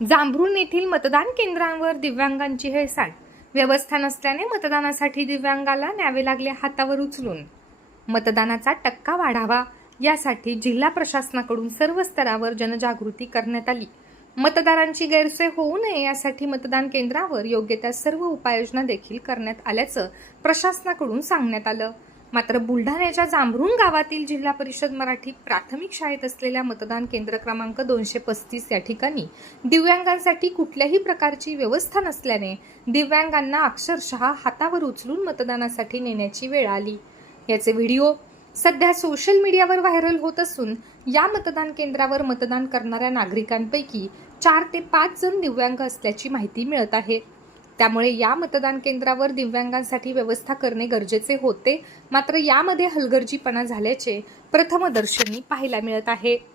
जांभरुण येथील मतदान केंद्रांवर दिव्यांगांची हेळसांड व्यवस्था नसल्याने मतदानासाठी दिव्यांगाला न्यावे लागले हातावर उचलून. मतदानाचा टक्का वाढावा यासाठी जिल्हा प्रशासनाकडून सर्व स्तरावर जनजागृती करण्यात आली. मतदारांची गैरसोय होऊ नये यासाठी मतदान केंद्रावर योग्य त्या सर्व उपाययोजना देखील करण्यात आल्याचं प्रशासनाकडून सांगण्यात आलं. मात्र बुलढाण्याच्या जांभरुण गावातील जिल्हा परिषद मराठी प्राथमिक शाळेत असलेल्या मतदान केंद्र क्रमांक दोनशे पस्तीस या ठिकाणी दिव्यांगांसाठी कुठल्याही प्रकारची व्यवस्था नसल्याने दिव्यांगांना अक्षरशः हातावर उचलून मतदानासाठी नेण्याची वेळ आली. याचे व्हिडिओ सध्या सोशल मीडियावर व्हायरल होत असून या मतदान केंद्रावर मतदान करणाऱ्या नागरिकांपैकी चार ते पाच जण दिव्यांग असल्याची माहिती मिळत आहे. त्यामुळे या मतदान केंद्रावर दिव्यांगांसाठी व्यवस्था करणे गरजेचे होते. मात्र यामध्ये हलगर्जीपणा झाल्याचे प्रथमदर्शनी पाहायला मिळत आहे.